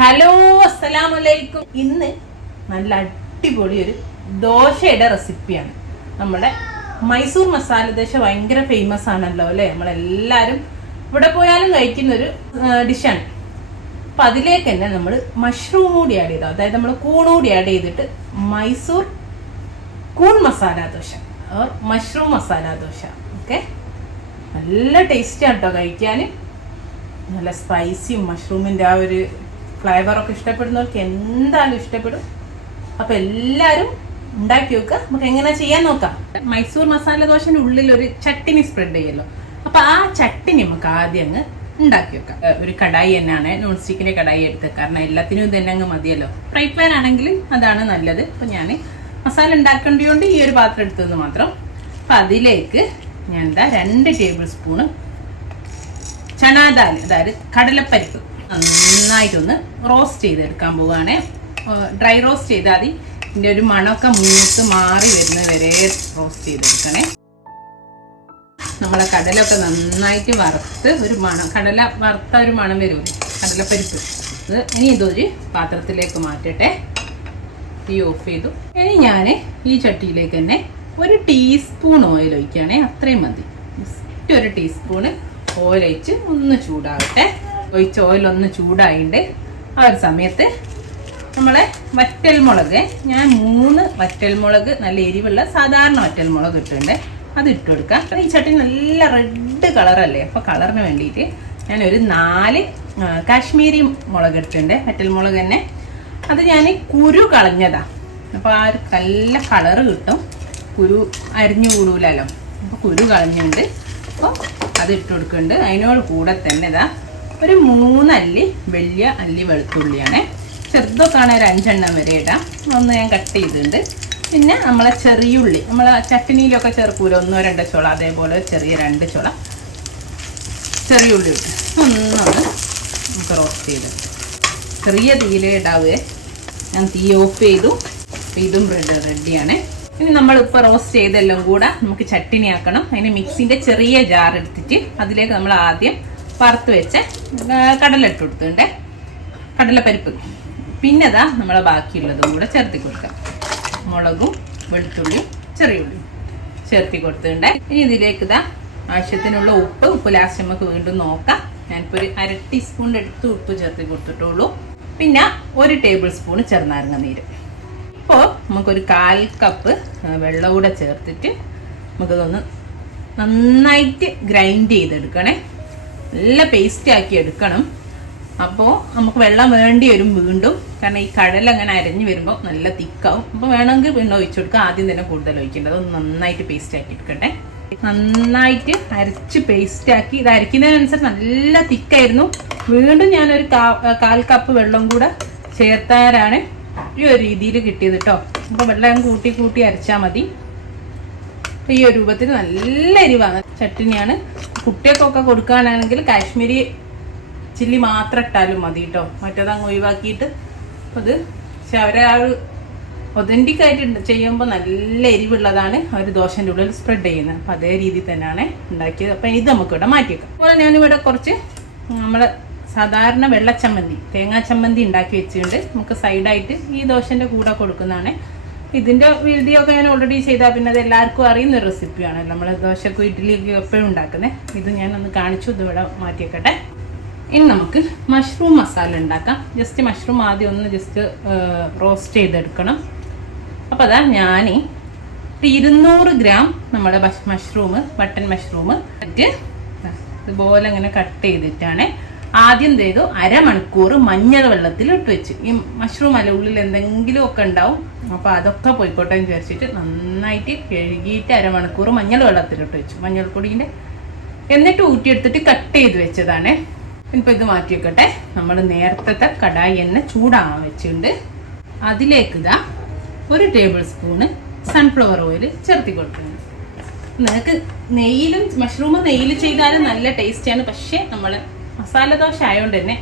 Hello, അസ്സലാമലൈക്കും. ഇന്ന് നല്ല അടിപൊളി ഒരു ദോശയുടെ റെസിപ്പിയാണ്. നമ്മുടെ മൈസൂർ മസാല ദോശ ഭയങ്കര ഫേമസ് ആണല്ലോ അല്ലേ? നമ്മളെല്ലാവരും ഇവിടെ പോയാലും കഴിക്കുന്നൊരു ഡിഷാണ്. അപ്പം അതിലേക്ക് തന്നെ നമ്മൾ മഷ്റൂം കൂടി ആഡ് ചെയ്താൽ, അതായത് നമ്മൾ കൂണൂടി ആഡ് ചെയ്തിട്ട് മൈസൂർ കൂൺ masala dosa or mushroom masala dosa. Okay, നല്ല ടേസ്റ്റാണ് കേട്ടോ കഴിക്കാൻ. നല്ല സ്പൈസിയും മഷ്റൂമിൻ്റെ ആ ഒരു ഫ്ലേവറൊക്കെ ഇഷ്ടപ്പെടുന്നവർക്ക് എന്തായാലും ഇഷ്ടപ്പെടും. അപ്പം എല്ലാവരും ഉണ്ടാക്കി വെക്കുക. നമുക്ക് എങ്ങനെ ചെയ്യാൻ നോക്കാം. മൈസൂർ മസാല ദോശൻ്റെ ഉള്ളിൽ ഒരു ചട്ടിനി സ്പ്രെഡ് ചെയ്യുമല്ലോ, അപ്പം ആ ചട്ടിനി നമുക്ക് ആദ്യം അങ്ങ് ഉണ്ടാക്കി വെക്കാം. ഒരു കടായി തന്നെയാണ്, നോൺ സ്റ്റിക്കിൻ്റെ കടായി എടുത്ത്, കാരണം എല്ലാത്തിനും തന്നെ അങ്ങ് മതിയല്ലോ. ഫ്രൈ പാൻ ആണെങ്കിൽ അതാണ് നല്ലത്. അപ്പം ഞാൻ മസാല ഉണ്ടാക്കേണ്ടതുകൊണ്ട് ഈ ഒരു പാത്രം എടുത്തത് മാത്രം. അപ്പം അതിലേക്ക് ഞാൻ 2 ടേബിൾ സ്പൂണ് ചന ദാൽ, അതായത് കടലപ്പരിപ്പ് നന്നായിട്ടൊന്ന് റോസ്റ്റ് ചെയ്തെടുക്കാൻ പോവുകയാണ്. ഡ്രൈ റോസ്റ്റ് ചെയ്താൽ മതി. ഇതിൻ്റെ ഒരു മണമൊക്കെ മൂത്ത് മാറി വരുന്നത് വരെ റോസ്റ്റ് ചെയ്തെടുക്കണേ. നമ്മളെ കടലൊക്കെ നന്നായിട്ട് വറുത്ത് ഒരു മണം, കടല വറുത്ത ഒരു മണം വരുമല്ലോ കടലപ്പരിപ്പ്. ഇനി ഇതൊരു പാത്രത്തിലേക്ക് മാറ്റട്ടെ. തീ ഓഫ് ചെയ്തു. ഇനി ഞാൻ ഈ ചട്ടിയിലേക്ക് തന്നെ 1 ടീസ്പൂൺ ഓയിൽ ഒഴിക്കുകയാണേ, അത്രയും മതി. ജസ്റ്റ് 1 ടീസ്പൂണ് ഓയിൽ ഒഴിച്ച് ഒന്ന് ചൂടാവട്ടെ. ഒഴിച്ച് ഓയിലൊന്ന് ചൂടായിട്ട് ആ ഒരു സമയത്ത് നമ്മളെ വറ്റൽമുളക്, ഞാൻ 3 വറ്റൽമുളക്, നല്ല എരിവുള്ള സാധാരണ വറ്റൽമുളക് ഇട്ടുണ്ട്, അത് ഇട്ട് കൊടുക്കാം. ഈ ചട്ടി നല്ല റെഡ് കളറല്ലേ, അപ്പോൾ കളറിന് വേണ്ടിയിട്ട് ഞാനൊരു 4 കാശ്മീരി മുളക് എടുത്തിട്ടുണ്ട്, വറ്റൽമുളക് തന്നെ. അത് ഞാൻ കുരു കളഞ്ഞതാ, അപ്പോൾ ആ ഒരു നല്ല കളറ് കിട്ടും. കുരു അരിഞ്ഞു കൂടൂലല്ലോ, അപ്പോൾ കുരു കളഞ്ഞുണ്ട്. അപ്പോൾ അത് ഇട്ട് കൊടുക്കുന്നുണ്ട്. അതിനോട് കൂടെ തന്നെ ഇതാ ഒരു 3 അല്ലി വലിയ അല്ലി വെളുത്തുള്ളിയാണ്. ചെറുതൊക്കെ ആണെങ്കിൽ ഒരു 5 എണ്ണം വരെ ഇടാം. ഒന്ന് ഞാൻ കട്ട് ചെയ്തിട്ടുണ്ട്. പിന്നെ നമ്മളെ ചെറിയുള്ളി, നമ്മളെ ചട്നിയിലൊക്കെ ചേർക്കൂല, 1-2 ചുള, അതേപോലെ ചെറിയ 2 ചുള ചെറിയുള്ളി ഇട്ട് ഒന്നത് നമുക്ക് റോസ്റ്റ് ചെയ്ത് ചെറിയ തീയിലേ ഇടാവേ. ഞാൻ തീ ഓഫ് ചെയ്തു. ഇതും റെഡിയാണ്. ഇനി നമ്മളിപ്പോൾ റോസ്റ്റ് ചെയ്തെല്ലാം കൂടെ നമുക്ക് ചട്ടിനി ആക്കണം. അതിന് മിക്സിൻ്റെ ചെറിയ ജാർ എടുത്തിട്ട് അതിലേക്ക് നമ്മൾ ആദ്യം വറുത്ത് വെച്ച കടല ഇട്ട് കൊടുത്തിട്ടുണ്ട്, കടലപ്പരിപ്പ്. പിന്നെ അതാ നമ്മളെ ബാക്കിയുള്ളതും കൂടെ ചേർത്തി കൊടുക്കാം. മുളകും വെളുത്തുള്ളിയും ചെറിയുള്ളിയും ചേർത്തി കൊടുത്തിട്ടുണ്ട്. ഇനി ഇതിലേക്ക് ഇതാ ആവശ്യത്തിനുള്ള ഉപ്പ് ലാസ്റ്റ് നമുക്ക് വീണ്ടും നോക്കാം. ഞാനിപ്പോൾ ഒരു 1/2 ടീസ്പൂണിൻ്റെ അടുത്ത് ഉപ്പ് ചേർത്തി കൊടുത്തിട്ടുള്ളൂ. പിന്നെ 1 ടേബിൾ സ്പൂൺ ചെറുനാരങ്ങ നീര്. ഇപ്പോൾ നമുക്കൊരു 1/4 കപ്പ് വെള്ളം കൂടെ ചേർത്തിട്ട് നമുക്കിതൊന്ന് നന്നായിട്ട് ഗ്രൈൻഡ് ചെയ്തെടുക്കണേ. നല്ല പേസ്റ്റ് ആക്കി എടുക്കണം. അപ്പോൾ നമുക്ക് വെള്ളം വേണ്ടി വരും വീണ്ടും, കാരണം ഈ കടല അങ്ങനെ അരഞ്ഞ് വരുമ്പോൾ നല്ല തിക്കാവും. അപ്പോൾ വേണമെങ്കിൽ പിന്നെ ഒഴിച്ചു കൊടുക്കുക. ആദ്യം തന്നെ കൂടുതൽ ഒഴിക്കേണ്ടത്. ഒന്ന് നന്നായിട്ട് പേസ്റ്റ് ആക്കി എടുക്കട്ടെ. നന്നായിട്ട് അരച്ച് പേസ്റ്റ് ആക്കി, ഇത് അരയ്ക്കുന്നതിനനുസരിച്ച് നല്ല തിക്കായിരുന്നു. വീണ്ടും ഞാനൊരു 1/4 കപ്പ് വെള്ളം കൂടെ ചേർത്താരാണ് ഈ ഒരു രീതിയിൽ കിട്ടിയത് കേട്ടോ. അപ്പോൾ വെള്ളം കൂട്ടി അരച്ചാൽ മതി. ഈ ഒരു രൂപത്തിൽ നല്ല എരിവാണ്. ചട്നിയാണ്. കുട്ടികൾക്കൊക്കെ കൊടുക്കാനാണെങ്കിൽ കാശ്മീരി ചില്ലി മാത്രം ഇട്ടാലും മതി കേട്ടോ, മറ്റേതങ്ങ് ഒഴിവാക്കിയിട്ട്. അത് പക്ഷെ അവരെ ആ ഒരു ഒതൻറ്റിക് ആയിട്ട് ചെയ്യുമ്പോൾ നല്ല എരിവുള്ളതാണ് അവർ ദോശൻ്റെ ഉള്ളിൽ സ്പ്രെഡ് ചെയ്യുന്നത്. അപ്പം അതേ രീതിയിൽ തന്നെയാണ് ഉണ്ടാക്കിയത്. അപ്പം ഇത് നമുക്കിവിടെ മാറ്റിയേക്കാം. അതുപോലെ ഞാനിവിടെ കുറച്ച് നമ്മൾ സാധാരണ വെള്ളച്ചമ്മന്തി, തേങ്ങാ ചമ്മന്തി ഉണ്ടാക്കി വെച്ചിട്ടുണ്ട്. നമുക്ക് സൈഡായിട്ട് ഈ ദോശൻ്റെ കൂടെ കൊടുക്കുന്നതാണ്. ഇതിൻ്റെ വീഡിയോ ഒക്കെ ഞാൻ ഓൾറെഡി ചെയ്താൽ പിന്നെ അത് എല്ലാവർക്കും അറിയുന്ന ഒരു റെസിപ്പിയാണ്. നമ്മൾ ദോശക്കും ഇഡ്ഡലിയൊക്കെ എപ്പോഴും ഉണ്ടാക്കുന്നത്. ഇത് ഞാനൊന്ന് കാണിച്ചു, ഇത് ഇവിടെ മാറ്റിയേക്കട്ടെ. ഇനി നമുക്ക് മഷ്റൂം മസാല ഉണ്ടാക്കാം. ജസ്റ്റ് മഷ്റൂം ആദ്യം ഒന്ന് ജസ്റ്റ് റോസ്റ്റ് ചെയ്തെടുക്കണം. അപ്പോൾ അതാ ഞാൻ 200 ഗ്രാം നമ്മുടെ മഷ്റൂം, ബട്ടൺ മഷ്റൂം ഇതുപോലെ ഇങ്ങനെ കട്ട് ചെയ്തിട്ടാണ് ആദ്യം ചെയ്തു 1/2 മണിക്കൂർ മഞ്ഞൾ വെള്ളത്തിൽ ഇട്ട് വെച്ച്. ഈ മഷ്റൂം അല്ല ഉള്ളിൽ എന്തെങ്കിലും ഒക്കെ ഉണ്ടാവും, അപ്പോൾ അതൊക്കെ പോയിക്കോട്ടെ എന്ന് വിചാരിച്ചിട്ട് നന്നായിട്ട് കഴുകിയിട്ട് 1/2 മണിക്കൂർ മഞ്ഞൾ വെള്ളത്തിലിട്ട് വെച്ചു, മഞ്ഞൾപ്പൊടീൻ്റെ. എന്നിട്ട് ഊറ്റിയെടുത്തിട്ട് കട്ട് ചെയ്ത് വെച്ചതാണ്. ഇപ്പോൾ ഇത് മാറ്റി വെക്കട്ടെ. നമ്മൾ നേരത്തെ കടായി എണ്ണ ചൂടാകാൻ വെച്ചിട്ടുണ്ട്. അതിലേക്ക് ഇതാ 1 ടേബിൾ സ്പൂണ് സൺഫ്ലവർ ഓയിൽ ചേർത്തി കൊടുക്കുന്നത്. നിങ്ങൾക്ക് നെയ്യിലും മഷ്റൂം നെയ്യിൽ ചെയ്താലും നല്ല ടേസ്റ്റാണ്. പക്ഷേ നമ്മൾ മസാല ദോശ ആയതുകൊണ്ട് തന്നെ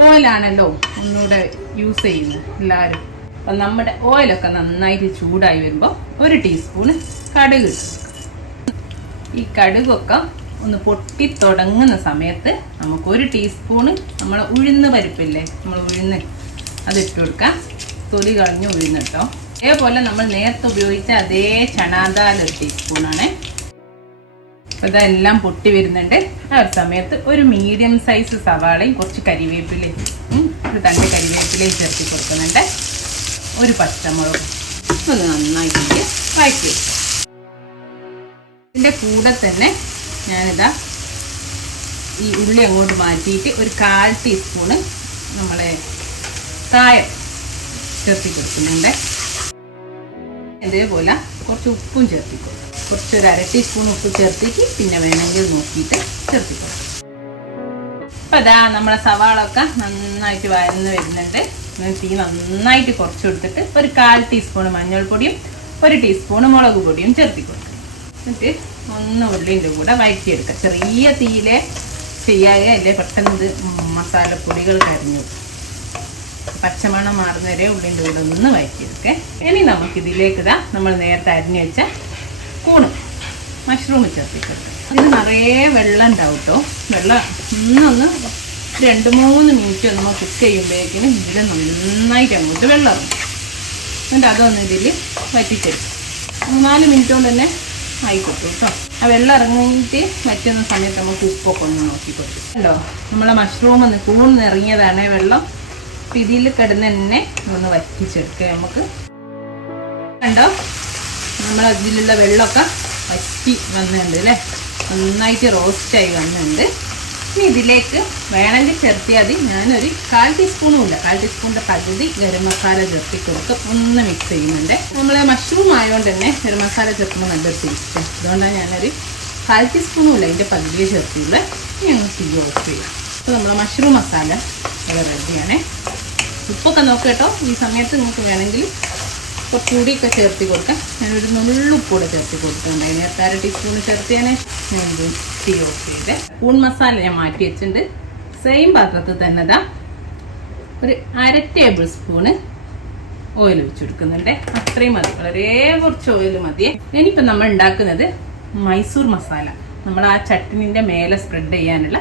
ഓയിലാണല്ലോ ഒന്നുകൂടെ യൂസ് ചെയ്യുന്നത് എല്ലാവരും. അപ്പം നമ്മുടെ ഓയിലൊക്കെ നന്നായിട്ട് ചൂടായി വരുമ്പോൾ 1 ടീസ്പൂണ് കടുക്. ഈ കടുകൊക്കെ ഒന്ന് പൊട്ടി തുടങ്ങുന്ന സമയത്ത് നമുക്ക് 1 ടീസ്പൂണ് നമ്മളെ ഉഴുന്ന് പരിപ്പില്ലേ, നമ്മൾ ഉഴുന്ന് അതിട്ട് കൊടുക്കാം. തൊലി കളഞ്ഞ് ഉഴുന്ന് കേട്ടോ. അതേപോലെ നമ്മൾ നേരത്തെ ഉപയോഗിച്ച അതേ ചനാ ദാൽ 1 ടീസ്പൂണാണ്. അപ്പോൾ ഇതെല്ലാം പൊട്ടി വരുന്നുണ്ട്. ആ ഒരു സമയത്ത് ഒരു മീഡിയം സൈസ് സവാളയും കുറച്ച് കരിവേപ്പിലയും ഒരു തണ്ട് കരിവേപ്പിലയും ചേർത്ത് കൊടുക്കുന്നുണ്ട്. ഒരു പച്ചമുളകും ഒന്ന് നന്നായിട്ട് വഴറ്റി. ഇതിൻ്റെ കൂടെ തന്നെ ഞാനിതാ ഈ ഉള്ളി അങ്ങോട്ട് മാറ്റിയിട്ട് ഒരു 1/4 ടീസ്പൂണ് നമ്മളെ കായം ചേർത്തി കൊടുക്കുന്നുണ്ട്. ഇതേപോലെ കുറച്ച് ഉപ്പും ചേർത്തിക്കൊടുക്കും. കുറച്ചൊരു 1/2 ടീസ്പൂൺ ഉപ്പ് ചേർത്തിട്ട് പിന്നെ വേണമെങ്കിൽ നോക്കിയിട്ട് ചേർത്തിക്കൊടുക്കും. അപ്പോൾ അതാ നമ്മളെ സവാളൊക്കെ നന്നായിട്ട് വഴന്ന് വരുന്നുണ്ട്. തീ നന്നായിട്ട് കുറച്ച് കൊടുത്തിട്ട് ഒരു 1/4 ടീസ്പൂൺ മഞ്ഞൾപ്പൊടിയും 1 ടീസ്പൂൺ മുളക് പൊടിയും ചേർത്തി കൊടുക്കുക. എന്നിട്ട് ഒന്ന് ഉള്ളിൻ്റെ കൂടെ വഴറ്റിയെടുക്കുക. ചെറിയ തീയിലെ ചെയ്യാതെ അല്ലേ പെട്ടെന്ന് ഇത് മസാലപ്പൊടികൾ കരിഞ്ഞു. പച്ചമണം മാറുന്നവരെ ഉള്ളിൻ്റെ കൂടെ ഒന്ന് വഴറ്റിയെടുക്കുക. ഇനി നമുക്കിതിലേക്ക് നമ്മൾ നേരത്തെ അരിഞ്ഞു വെച്ച കൂണ് മഷ്റൂം ചേർത്തിട്ടുണ്ട്. ഇത് നിറയെ വെള്ളം ഉണ്ടാവും കേട്ടോ. വെള്ളം ഒന്ന് 2-3 മിനിറ്റ് നമ്മൾ കുക്ക് ചെയ്യുമ്പോഴേക്കും ഇതിൽ നന്നായിട്ട് അങ്ങോട്ട് വെള്ളം ഇറങ്ങും. എന്നിട്ട് അതൊന്ന് ഇതിൽ വറ്റിച്ചെടുക്കും. 4 മിനിറ്റ് കൊണ്ട് തന്നെ ആയിക്കോട്ടെ കേട്ടോ. ആ വെള്ളം ഇറങ്ങിയിട്ട് വറ്റുന്ന സമയത്ത് നമുക്ക് ഉപ്പൊക്കെ ഒന്ന് നോക്കിക്കൊടുക്കും. അല്ലോ നമ്മളെ മഷ്റൂം കൂണ് ഇറങ്ങിയതാണ് വെള്ളം. അപ്പം ഇതിൽ കിടന്ന് തന്നെ ഒന്ന് വറ്റിച്ചെടുക്കുക. നമുക്ക് കണ്ടോ നമ്മൾ ഇതിലുള്ള വെള്ളമൊക്കെ വറ്റി വന്നിട്ടുണ്ട് അല്ലേ, നന്നായിട്ട് റോസ്റ്റായി വന്നിട്ടുണ്ട്. ഇനി ഇതിലേക്ക് വേണമെങ്കിൽ ചേർത്തിയാൽ മതി. ഞാനൊരു 1/4 ടീസ്പൂണും ഇല്ല, 1/4 ടീസ്പൂണിൻ്റെ പകുതി ഗരം മസാല ചേർത്തി കൊടുത്ത് ഒന്ന് മിക്സ് ചെയ്യുന്നുണ്ട്. നമ്മൾ മഷ്റൂം ആയതുകൊണ്ട് തന്നെ ഗരം മസാല ചേർക്കുമ്പോൾ നല്ലൊരു ടേസ്റ്റ്. അതുകൊണ്ടാണ് ഞാനൊരു 1/4 ടീസ്പൂണും ഇല്ല, അതിൻ്റെ പകുതിയെ ചേർത്തില്ല. ഞങ്ങൾ തീ ഓഫ് ചെയ്യും. അപ്പോൾ നമ്മൾ മഷ്റൂം മസാല ഇവിടെ റെഡിയാണ്. ഉപ്പൊക്കെ നോക്കുക കേട്ടോ. ഈ സമയത്ത് നിങ്ങൾക്ക് വേണമെങ്കിൽ കുറച്ചുകൂടിയൊക്കെ ചേർത്തി കൊടുക്കാം. ഞാനൊരു നുള്ളുപ്പൂടെ ചേർത്തി കൊടുക്കുന്നുണ്ട്. നേരത്തെ 1/2 ടീസ്പൂൺ ചേർത്തിയതിന് ഞാൻ തീ ഓഫ് ചെയ്ത് കൂൺ മസാല ഞാൻ മാറ്റി വെച്ചിട്ടുണ്ട്. സെയിം പാത്രത്തിൽ തന്നെ ഒരു 1/2 ടേബിൾ സ്പൂണ് ഓയിൽ ഒഴിച്ചു കൊടുക്കുന്നുണ്ട്. അത്രയും മതി, വളരെ കുറച്ച് ഓയിൽ മതി. ഇനിയിപ്പോൾ നമ്മൾ ഉണ്ടാക്കുന്നത് മൈസൂർ മസാല. നമ്മൾ ആ ചട്നിൻ്റെ മേലെ സ്പ്രെഡ് ചെയ്യാനുള്ള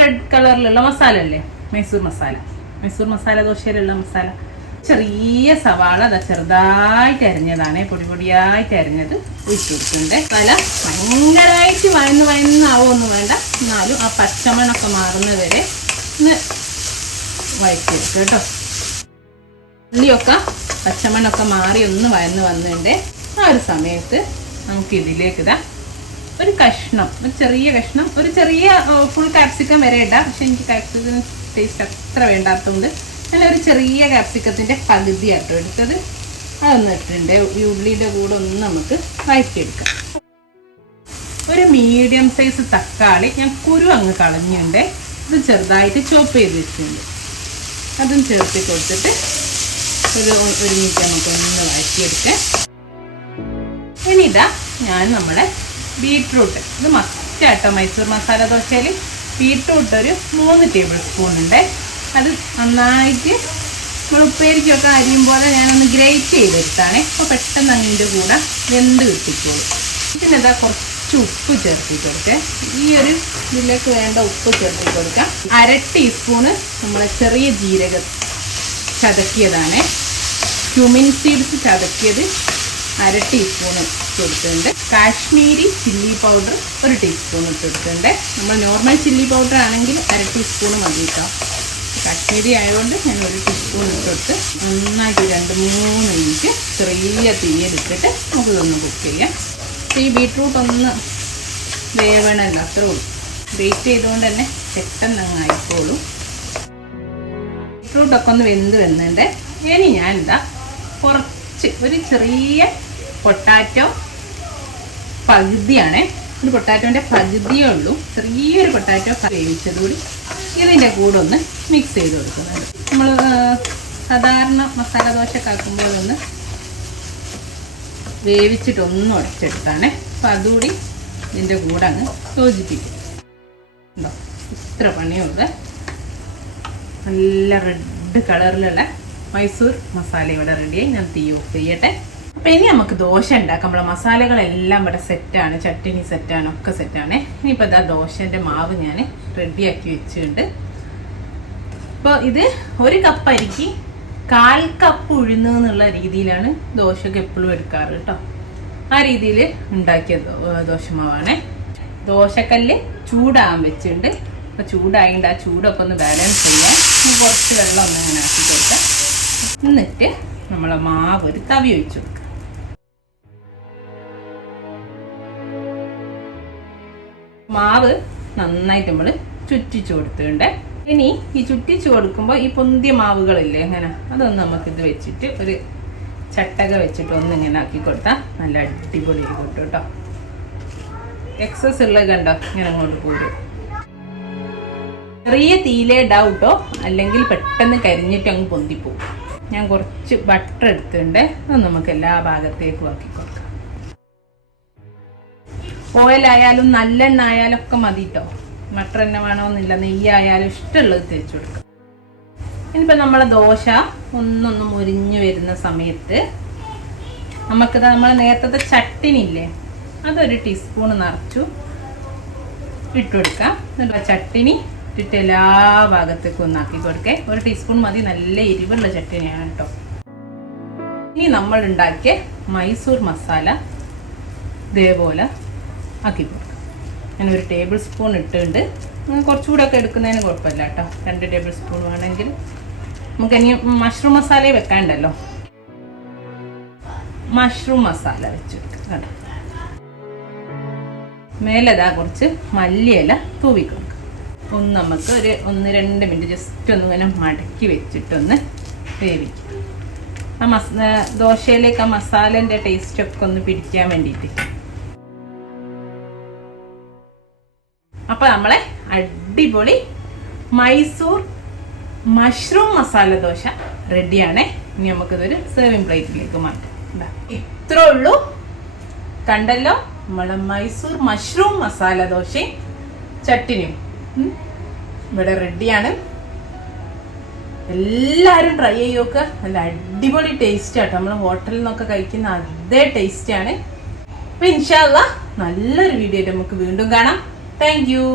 റെഡ് കളറിലുള്ള മസാല അല്ലേ മൈസൂർ മസാല. മൈസൂർ മസാല ദോശയിലുള്ള മസാല. ചെറിയ സവാള ചെറുതായിട്ട് അരിഞ്ഞതാണ്, പൊടിയായിട്ട് അരിഞ്ഞത് ഒഴിച്ചു കൊടുക്കുന്നുണ്ട്. മസാല ഭയങ്കരമായിട്ട് വഴന്നാവൊന്നും വേണ്ട, എന്നാലും ആ പച്ചമണൊക്കെ മാറുന്നവരെ ഒന്ന് വഴറ്റിയെടുക്കുക കേട്ടോ. ഉള്ളിയൊക്കെ പച്ചമണൊക്കെ മാറി ഒന്ന് വഴന്ന് വന്നിട്ടുണ്ട്. ആ ഒരു സമയത്ത് നമുക്കിതിലേക്ക് ഒരു കഷ്ണം, ഒരു ചെറിയ കഷ്ണം, ഒരു ചെറിയ ഫുൾ കാപ്സിക്കം വരെ ഇടാം. പക്ഷെ എനിക്ക് കാപ്സിക്കം ടേസ്റ്റ് അത്ര വേണ്ടാത്തതുകൊണ്ട് ഞാനൊരു ചെറിയ കാപ്സിക്കത്തിൻ്റെ പകുതിയാട്ടോ എടുത്തത്. അതൊന്ന് ഇട്ടിട്ടുണ്ട്. ഈ ഉള്ളിയുടെ കൂടെ ഒന്ന് നമുക്ക് വഴറ്റിയെടുക്കാം. ഒരു മീഡിയം സൈസ് തക്കാളി ഞാൻ കുരു അങ്ങ് കളഞ്ഞിട്ടുണ്ട്. ഇത് ചെറുതായിട്ട് ചോപ്പ് ചെയ്ത് വെച്ചിട്ടുണ്ട്. അതും ചേർത്ത് കൊടുത്തിട്ട് ഒരു മിനിറ്റ് നമുക്ക് ഒന്ന് വഴറ്റിയെടുക്കാം. ഇനി ഞാൻ നമ്മളെ ബീട്രൂട്ട്, ഇത് മസ്റ്റാട്ടോ മൈസൂർ മസാല ദോശയിൽ ബീട്രൂട്ട് ഒരു 3 ടേബിൾ സ്പൂൺ ഉണ്ട്. അത് നന്നായിട്ട് നമ്മൾ ഉപ്പേരിക്കൊക്കെ അരിയുമ്പോൾ ഞാനൊന്ന് ഗ്രേറ്റ് ചെയ്തെടുത്താണ്. അപ്പോൾ പെട്ടെന്ന് അതിൻ്റെ കൂടെ വെന്ത് കിട്ടിക്കോളും. പിന്നെ കുറച്ച് ഉപ്പ് ചേർത്തി കൊടുക്കുക. ഈ ഒരു ഇതിലേക്ക് വേണ്ട ഉപ്പ് ചേർത്തി കൊടുക്കാം. 1/2 ടീസ്പൂണ് നമ്മളെ ചെറിയ ജീരകം ചതക്കിയതാണ്. ക്യുമിൻ സീഡ്സ് ചതക്കിയത് 1/2 ടീസ്പൂൺ കൊടുത്തിട്ടുണ്ട്. കാശ്മീരി ചില്ലി പൗഡർ 1 ടീസ്പൂൺ ഇട്ടെടുത്തിട്ടുണ്ട്. നമ്മൾ നോർമൽ ചില്ലി പൗഡർ ആണെങ്കിൽ 1/2 ടീസ്പൂൺ മതി കേട്ടോ. കാശ്മീരി ആയതുകൊണ്ട് ഞാൻ 1 ടീസ്പൂൺ ഇട്ടിട്ട് നന്നായിട്ട് 2-3 മിനിറ്റ് ചെറിയ തീയിലിട്ടിട്ട് നമുക്കിതൊന്ന് കുക്ക് ചെയ്യാം. ഈ ബീട്രൂട്ട് ഒന്ന് വേവണമല്ലോ, അത്രേ ഉള്ളൂ. ഗ്രേറ്റ് ചെയ്തുകൊണ്ട് തന്നെ പെട്ടെന്ന് അങ്ങ് ആയിക്കോളും. ബീട്രൂട്ടൊക്കെ ഒന്ന് വെന്ത് വന്നിട്ടുണ്ട്. ഇനി ഞാനിതാ കുറച്ച് ഒരു ചെറിയ പൊട്ടാറ്റോ പകുതിയാണ്, ഒരു പൊട്ടാറ്റോൻ്റെ പകുതിയേ ഉള്ളൂ, ചെറിയൊരു പൊട്ടാറ്റോ വേവിച്ചതുകൂടി ഇതിൻ്റെ കൂടെ ഒന്ന് മിക്സ് ചെയ്ത് കൊടുക്കുന്നുണ്ട്. നമ്മൾ സാധാരണ മസാല ദോശ കാക്കുമ്പോൾ ഒന്ന് വേവിച്ചിട്ടൊന്ന് ഉടച്ചെടുത്താണ്. അപ്പോൾ അതുകൂടി ഇതിൻ്റെ കൂടെ അങ്ങ് യോജിപ്പിക്കും. ഉണ്ടോ, ഇത്ര പണിയുള്ള നല്ല റെഡ് കളറിലുള്ള മൈസൂർ മസാല ഇവിടെ റെഡിയായി. ഞാൻ തീ ഓഫ് ചെയ്യട്ടെ. അപ്പം ഇനി നമുക്ക് ദോശ ഉണ്ടാക്കാം. നമ്മളെ മസാലകളെല്ലാം ഇവിടെ സെറ്റാണ്, ചട്ടിനി സെറ്റാണ്, ഒക്കെ സെറ്റാണ്. ഇനിയിപ്പോൾ ഇതാ ദോശൻ്റെ മാവ് ഞാൻ റെഡിയാക്കി വെച്ചിട്ടുണ്ട്. അപ്പോൾ ഇത് 1 കപ്പ് അരിക്ക് 1/4 കപ്പ് ഉഴുന്ന് എന്നുള്ള രീതിയിലാണ് ദോശക്ക് എപ്പോഴും എടുക്കാറ് കേട്ടോ. ആ രീതിയിൽ ഉണ്ടാക്കിയ ദോശമാവാണ്. ദോശക്കല്ല് ചൂടാകാൻ വെച്ചിട്ടുണ്ട്. അപ്പോൾ ചൂടായിട്ട് ആ ചൂടൊക്കെ ഒന്ന് ബാലൻസ് ചെയ്യാം. കുറച്ച് വെള്ളം ഒന്ന് അങ്ങനെ ആക്കി കൊടുക്കാം. എന്നിട്ട് നമ്മളെ മാവ് ഒരു തവി ഒഴിച്ചു കൊടുക്കാം. മാവ് നന്നായിട്ട് നമ്മൾ ചുറ്റിച്ചു കൊടുത്തിട്ടുണ്ട്. ഇനി ഈ ചുറ്റിച്ചു കൊടുക്കുമ്പോൾ ഈ പൊന്തിയ മാവുകളില്ലേ അങ്ങനെ, അതൊന്ന് നമുക്കിത് വെച്ചിട്ട് ഒരു ചട്ടക വെച്ചിട്ട് ഒന്ന് ഇങ്ങനെ ആക്കി കൊടുത്താൽ നല്ല അടിപൊളി കിട്ടും കേട്ടോ. എക്സസ് ഉള്ളത് കണ്ടോ ഇങ്ങനെ അങ്ങോട്ട് പോരും. ചെറിയ തീയിലേ ഇടാവൂട്ടോ, അല്ലെങ്കിൽ പെട്ടെന്ന് കരിഞ്ഞിട്ട് അങ്ങ് പൊന്തിപ്പോവും. ഞാൻ കുറച്ച് ബട്ടർ എടുത്തിട്ടുണ്ട്, അത് നമുക്ക് എല്ലാ ഭാഗത്തേക്കും ആക്കി കൊടുക്കാം. ഓയിലായാലും നല്ലെണ്ണ ആയാലും ഒക്കെ മതി കേട്ടോ. ബട്ടർ എണ്ണ വേണമെന്നില്ല, നെയ്യായാലും ഇഷ്ടമുള്ളത് തേച്ച് കൊടുക്കാം. ഇനിയിപ്പോൾ നമ്മളെ ദോശ ഒന്നൊന്ന് മുരിഞ്ഞു വരുന്ന സമയത്ത് നമുക്കിത് നമ്മൾ നേരത്തെ ചട്ടിനി ഇല്ലേ, അതൊരു ടീസ്പൂൺ നിറച്ചു ഇട്ട് കൊടുക്കാം. എന്നിട്ട് ചട്ടിനി ഇട്ടിട്ട് എല്ലാ ഭാഗത്തേക്കും ഒന്നാക്കി കൊടുക്കേ. 1 ടീസ്പൂൺ മതി, നല്ല എരിവുള്ള ചട്ടിനിയാണ് കേട്ടോ. ഇനി നമ്മൾ ഉണ്ടാക്കിയ മൈസൂർ മസാല ഇതേപോലെ ആക്കി കൊടുക്കാം. ഞാൻ 1 ടേബിൾ സ്പൂൺ ഇട്ടുണ്ട്. കുറച്ചുകൂടെ ഒക്കെ എടുക്കുന്നതിന് കുഴപ്പമില്ല കേട്ടോ. 2 ടേബിൾ സ്പൂൺ വേണമെങ്കിൽ നമുക്ക് ഇനി മഷ്റൂം മസാല വെക്കാണ്ടല്ലോ. മഷ്റൂം മസാല വെച്ചെടുക്കാം കേട്ടോ. മേലതാ കുറച്ച് മല്ലിയില തൂവി കൊടുക്കാം. ഒന്ന് നമുക്ക് ഒരു 1-2 മിനിറ്റ് ജസ്റ്റ് ഒന്ന് ഇങ്ങനെ മടക്കി വെച്ചിട്ടൊന്ന് വേവിക്കാം. ആ ദോശയിലേക്ക് ആ മസാലേൻ്റെ ടേസ്റ്റൊക്കെ ഒന്ന് പിടിക്കാൻ വേണ്ടിയിട്ട്. അപ്പോൾ നമ്മളെ അടിപൊളി മൈസൂർ മഷ്റൂം മസാല ദോശ റെഡിയാണേ. ഇനി നമുക്കിതൊരു സെർവിങ് പ്ലേറ്റിലേക്ക് മാറ്റാം. ഇത്രേ ഉള്ളൂ, കണ്ടല്ലോ നമ്മളെ മൈസൂർ മഷ്റൂം മസാല ദോശയും ചട്ടിനിയും ഇവിടെ റെഡിയാണ്. എല്ലാവരും ട്രൈ ചെയ്ത് നോക്കുക. നല്ല അടിപൊളി ടേസ്റ്റ് ആട്ടോ. നമ്മൾ ഹോട്ടലിൽ നിന്നൊക്കെ കഴിക്കുന്ന അതേ ടേസ്റ്റാണ്. അപ്പോൾ ഇൻഷാ അല്ലാഹ് നല്ലൊരു വീഡിയോ നമുക്ക് വീണ്ടും കാണാം. Thank you.